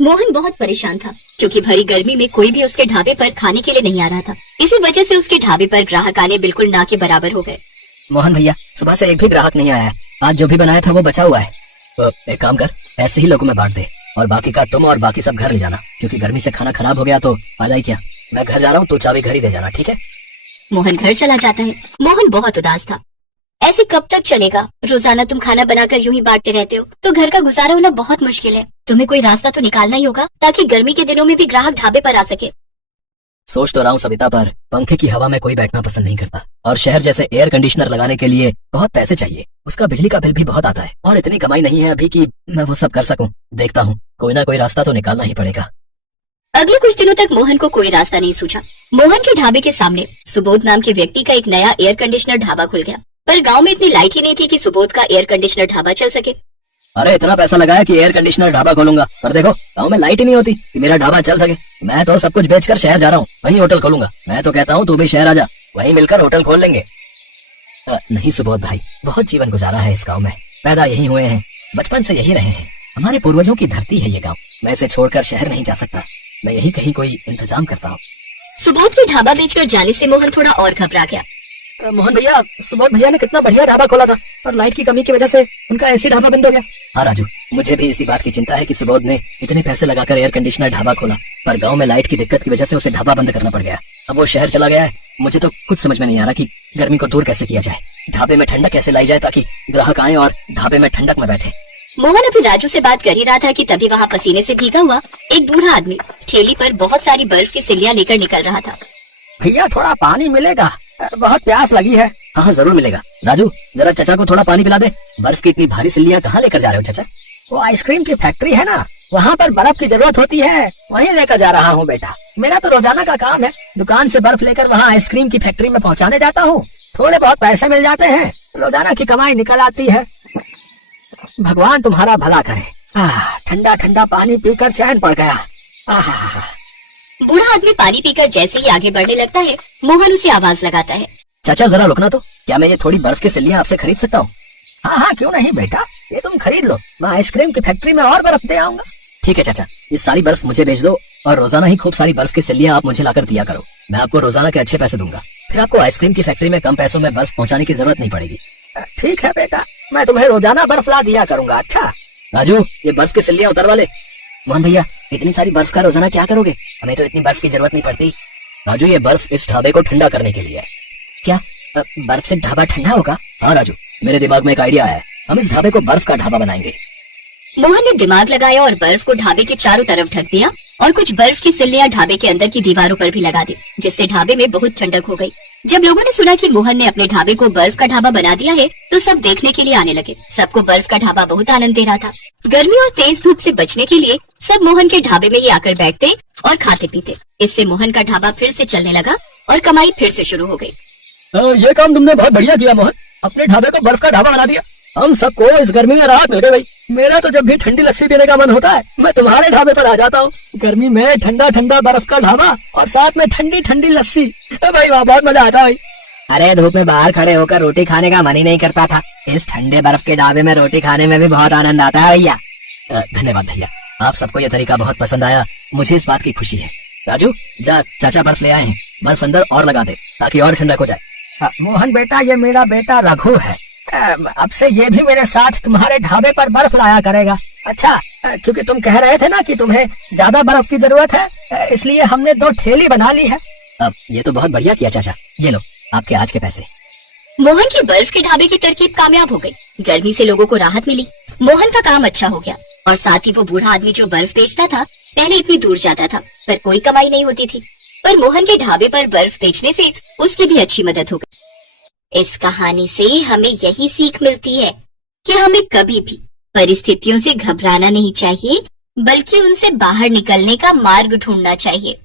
मोहन बहुत परेशान था क्योंकि भरी गर्मी में कोई भी उसके ढाबे पर खाने के लिए नहीं आ रहा था। इसी वजह से उसके ढाबे पर ग्राहक आने बिल्कुल ना के बराबर हो गए। मोहन भैया, सुबह से एक भी ग्राहक नहीं आया है। आज जो भी बनाया था वो बचा हुआ है। तो एक काम कर, ऐसे ही लोगों में बांट दे और बाकी का तुम और बाकी सब घर ले जाना, क्योंकि गर्मी से खाना खराब हो गया तो फायदा ही क्या। मैं घर जा रहा हूँ, तो चाबी घर ही दे जाना, ठीक है? मोहन घर चला जाता है। मोहन बहुत उदास था। ऐसे कब तक चलेगा? रोजाना तुम खाना बनाकर यूं ही बांटते रहते हो तो घर का गुजारा होना बहुत मुश्किल है। तुम्हें कोई रास्ता तो निकालना ही होगा ताकि गर्मी के दिनों में भी ग्राहक ढाबे पर आ सके। सोच तो रहा हूँ सविता, पर पंखे की हवा में कोई बैठना पसंद नहीं करता और शहर जैसे एयर कंडीशनर लगाने के लिए बहुत पैसे चाहिए। उसका बिजली का बिल भी बहुत आता है और इतनी कमाई नहीं है अभी कि मैं वो सब कर सकूं। देखता हूँ, कोई ना कोई रास्ता तो निकालना ही पड़ेगा। अगले कुछ दिनों तक मोहन को कोई रास्ता नहीं सूझा। मोहन के ढाबे के सामने सुबोध नाम के व्यक्ति का एक नया एयर कंडीशनर ढाबा खुल गया, पर गांव में इतनी लाइट ही नहीं थी कि सुबोध का एयर कंडीशनर ढाबा चल सके। अरे इतना पैसा लगाया कि एयर कंडीशनर ढाबा खोलूंगा, पर देखो गाँव में लाइट ही नहीं होती कि मेरा ढाबा चल सके। मैं तो सब कुछ बेचकर शहर जा रहा हूँ, वहीं होटल खोलूंगा। मैं तो कहता हूँ तू भी शहर आ जा, वहीं मिलकर होटल खोल लेंगे। नहीं सुबोध भाई, बहुत जीवन गुजारा है इस गाँव में। पैदा यहीं हुए हैं, बचपन से यहीं रहे हैं। हमारे पूर्वजों की धरती है ये गाँव। मैं इसे छोड़कर शहर नहीं जा सकता। मैं यही कहीं कोई इंतजाम करता हूँ। सुबोध के ढाबा बेचकर जाने से मोहन थोड़ा और घबरा गया। मोहन भैया, सुबोध भैया ने कितना बढ़िया ढाबा खोला था, पर लाइट की कमी की वजह से उनका ऐसी ढाबा बंद हो गया। हाँ राजू, मुझे भी इसी बात की चिंता है कि सुबोध ने इतने पैसे लगाकर एयर कंडीशनर ढाबा खोला, पर गांव में लाइट की दिक्कत की वजह से उसे ढाबा बंद करना पड़ गया। अब वो शहर चला गया है। मुझे तो कुछ समझ में नहीं आ रहा कि गर्मी को दूर कैसे किया जाए, ढाबे में ठंडक कैसे लाई जाए ताकि ग्राहक आए और ढाबे में ठंडक में बैठे। मोहन अभी राजू से बात कर ही रहा था कि तभी वहाँ पसीने से भीगा हुआ एक बूढ़ा आदमी ठेली पर बहुत सारी बर्फ की सिल्लियाँ लेकर निकल रहा था। भैया थोड़ा पानी मिलेगा, बहुत प्यास लगी है। हाँ जरूर मिलेगा। राजू, जरा चचा को थोड़ा पानी पिला दे। बर्फ की इतनी भारी सिल्लियाँ कहाँ लेकर जा रहे हो चचा? वो आइसक्रीम की फैक्ट्री है ना, वहाँ पर बर्फ की जरूरत होती है, वहीं लेकर जा रहा हूँ बेटा। मेरा तो रोजाना का काम है, दुकान से बर्फ लेकर वहाँ आइसक्रीम की फैक्ट्री में पहुँचाने जाता हूँ। थोड़े बहुत पैसे मिल जाते हैं, रोजाना की कमाई निकल आती है। भगवान तुम्हारा भला करे। ठंडा ठंडा पानी पीकर चैन पड़ गया। बूढ़ा आदमी पानी पीकर जैसे ही आगे बढ़ने लगता है, मोहन उसे आवाज लगाता है। चाचा जरा रुकना तो, क्या मैं ये थोड़ी बर्फ की सिल्लियाँ आपसे खरीद सकता हूँ? हाँ क्यों नहीं बेटा, ये तुम खरीद लो, मैं आइसक्रीम की फैक्ट्री में और बर्फ दे आऊंगा। ठीक है चाचा, ये सारी बर्फ मुझे बेच दो और रोजाना ही खूब सारी बर्फ की सिल्लियाँ आप मुझे लाकर दिया करो। मैं आपको रोजाना के अच्छे पैसे दूंगा, फिर आपको आइसक्रीम की फैक्ट्री में कम पैसों में बर्फ पहुँचाने की जरूरत नहीं पड़ेगी। ठीक है बेटा, मैं तुम्हें रोजाना बर्फ ला दिया करूंगा। अच्छा राजू, ये बर्फ की सिल्लियाँ उतरवा ले। मोहन भैया, इतनी सारी बर्फ का रोजाना क्या करोगे? हमें तो इतनी बर्फ की जरूरत नहीं पड़ती। राजू, ये बर्फ इस ढाबे को ठंडा करने के लिए है। क्या बर्फ से ढाबा ठंडा होगा? हाँ राजू, मेरे दिमाग में एक आइडिया आया है, हम इस ढाबे को बर्फ का ढाबा बनाएंगे। मोहन ने दिमाग लगाया और बर्फ को ढाबे के चारों तरफ ढक दिया और कुछ बर्फ की सिल्लियाँ ढाबे के अंदर की दीवारों पर भी लगा दी, जिससे ढाबे में बहुत ठंडक हो गई। जब लोगों ने सुना कि मोहन ने अपने ढाबे को बर्फ का ढाबा बना दिया है, तो सब देखने के लिए आने लगे। सबको बर्फ का ढाबा बहुत आनंद दे रहा था। गर्मी और तेज धूप से बचने के लिए सब मोहन के ढाबे में ही आकर बैठते और खाते पीते। इससे मोहन का ढाबा फिर से चलने लगा और कमाई फिर से शुरू हो गई। ये काम तुमने बहुत बढ़िया किया मोहन, अपने ढाबे को बर्फ का ढाबा बना दिया। हम सबको इस गर्मी में राहत मिल गई भाई। मेरा तो जब भी ठंडी लस्सी पीने का मन होता है, मैं तुम्हारे ढाबे पर आ जाता हूँ। गर्मी में ठंडा ठंडा बर्फ का ढाबा और साथ में ठंडी ठंडी लस्सी, भाई वाह, बहुत मजा आता है। अरे धूप में बाहर खड़े होकर रोटी खाने का मन ही नहीं करता था, इस ठंडे बर्फ के ढाबे में रोटी खाने में भी बहुत आनंद आता है भैया। धन्यवाद भैया, आप सबको ये तरीका बहुत पसंद आया, मुझे इस बात की खुशी है। राजू जा, चाचा बर्फ ले आए हैं, बर्फ अंदर और लगा दे ताकि और ठंडक हो जाए। मोहन बेटा, ये मेरा बेटा रघु है, अब से ये भी मेरे साथ तुम्हारे ढाबे पर बर्फ लाया करेगा। अच्छा, क्योंकि तुम कह रहे थे ना कि तुम्हें ज्यादा बर्फ की जरूरत है, इसलिए हमने 2 ठेली बना ली है। अब ये तो बहुत बढ़िया किया चाचा, ये लो आपके आज के पैसे। मोहन की बर्फ के ढाबे की तरकीब कामयाब हो गई। गर्मी से लोगों को राहत मिली, मोहन का काम अच्छा हो गया और साथ ही वो बूढ़ा आदमी जो बर्फ बेचता था, पहले इतनी दूर जाता था पर कोई कमाई नहीं होती थी, पर मोहन के ढाबे पर बर्फ बेचने से उसकी भी अच्छी मदद हो गई। इस कहानी से हमें यही सीख मिलती है कि हमें कभी भी परिस्थितियों से घबराना नहीं चाहिए, बल्कि उनसे बाहर निकलने का मार्ग ढूंढना चाहिए।